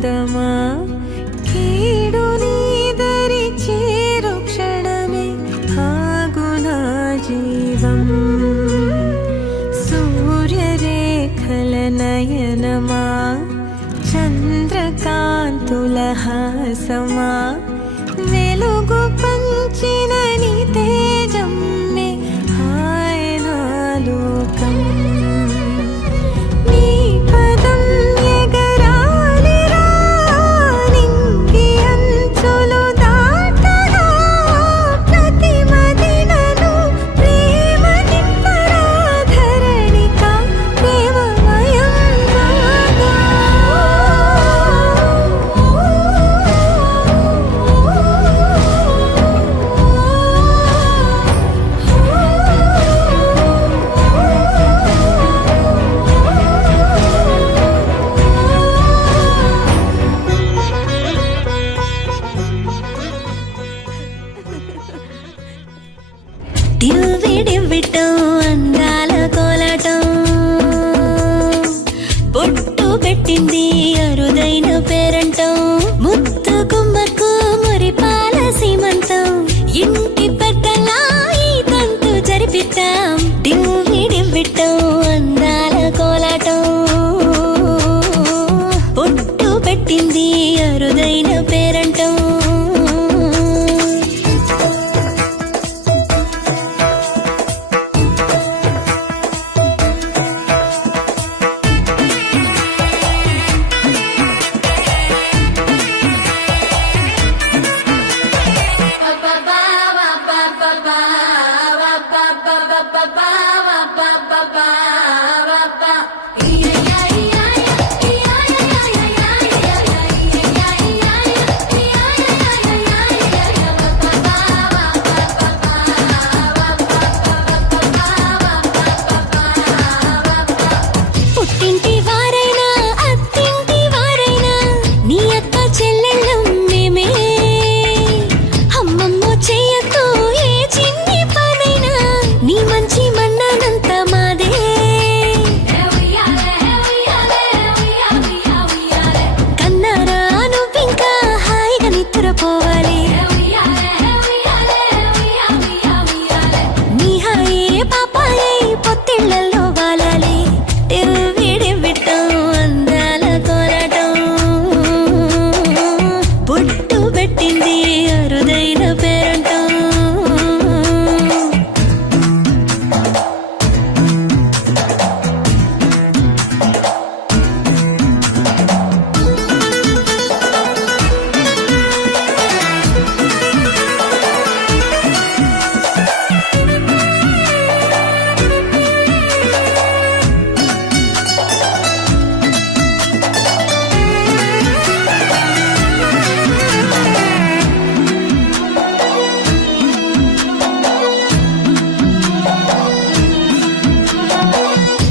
అందమా కీడు నీదరి చేరు క్షణమే ఆగునా జీవం సూర్యరేఖల నయనమా చంద్రకాంతుల హాసమా వెలుగు పంచిన నీ తేజమ్మే హాయనా లోకం నీ పదం ఎగరాలిరా నింగి అంచులు దాటగా ప్రతి మదినను ప్రేమ నింపరా ధరణిక ప్రేమమయం రాగా డివ్విడివ్విటం అందాల కోలాటం బొట్టు పెట్టింది అరుదైన పేరంటం ముత్తు గుమ్మకు మురిపాల సీమంతం ఇంటి పెద్దలా ఈ తంతు జరిపిద్దాం డివ్విడివ్విటం అందాల కోలాటం బొట్టు పెట్టింది అరుదైన పేరంటం పుట్టింటి వారైనా అత్తింటి వారైనా నీ అక్క చెల్లెళ్ళం మేమే అమ్మమ్మో చెయ్యకు ఏ చిన్ని పనైనా నీ మంచి మన్నానంత మాదే కన్నారా నువ్వింకా హాయిగా నిద్రపోవాలి నీ హాయే పాపాయే పొత్తిళ్లలో వాలాలి డివ్విడివ్విటం అందాల కోలాటం బొట్టు పెట్టింది అరుదైన పేరంటం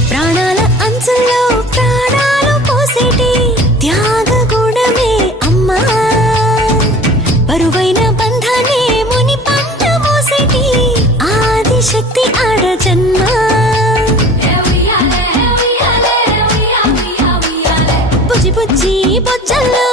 ప్రాణాల అంచుల్లో ప్రాణాలు పోసేటి త్యాగ గుణమే అమ్మా బరువైన బంధాన్ని ముని పంట మోసేటి ఆదిశక్తి ఆడ జన్మ బుజ్జి బుజ్జి బొజ్జల్లో